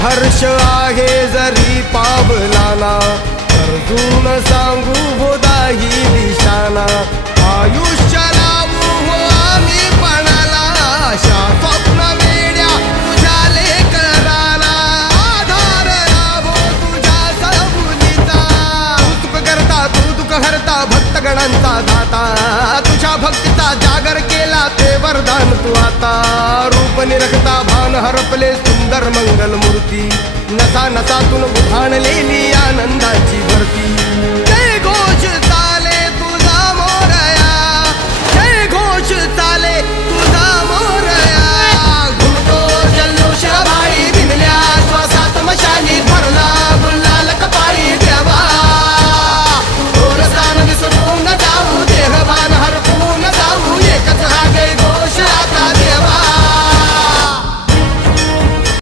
हर्ष आहे जरी पावलाना, अर्जुन सांगू बोधाही दिशाना. आयुष्य लावू हो आम्ही पणाला, आशा स्वप्न वेड्या तुझ्या लेकराला. आधार लाभो तुझ्या सबुलीचा, तू तुक करता तू दुःख हरता, भक्तगणांचा दाता. तुझ्या भक्तीचा जागर केला ते वरदान तू आता. रूप निरखता भान हरपले सुंदर मंगल मूर्ती, नसा नसातून उधाणलेली आनंदाची भरती. जय घोष चाले तुझा मोरया, जय घोष चाले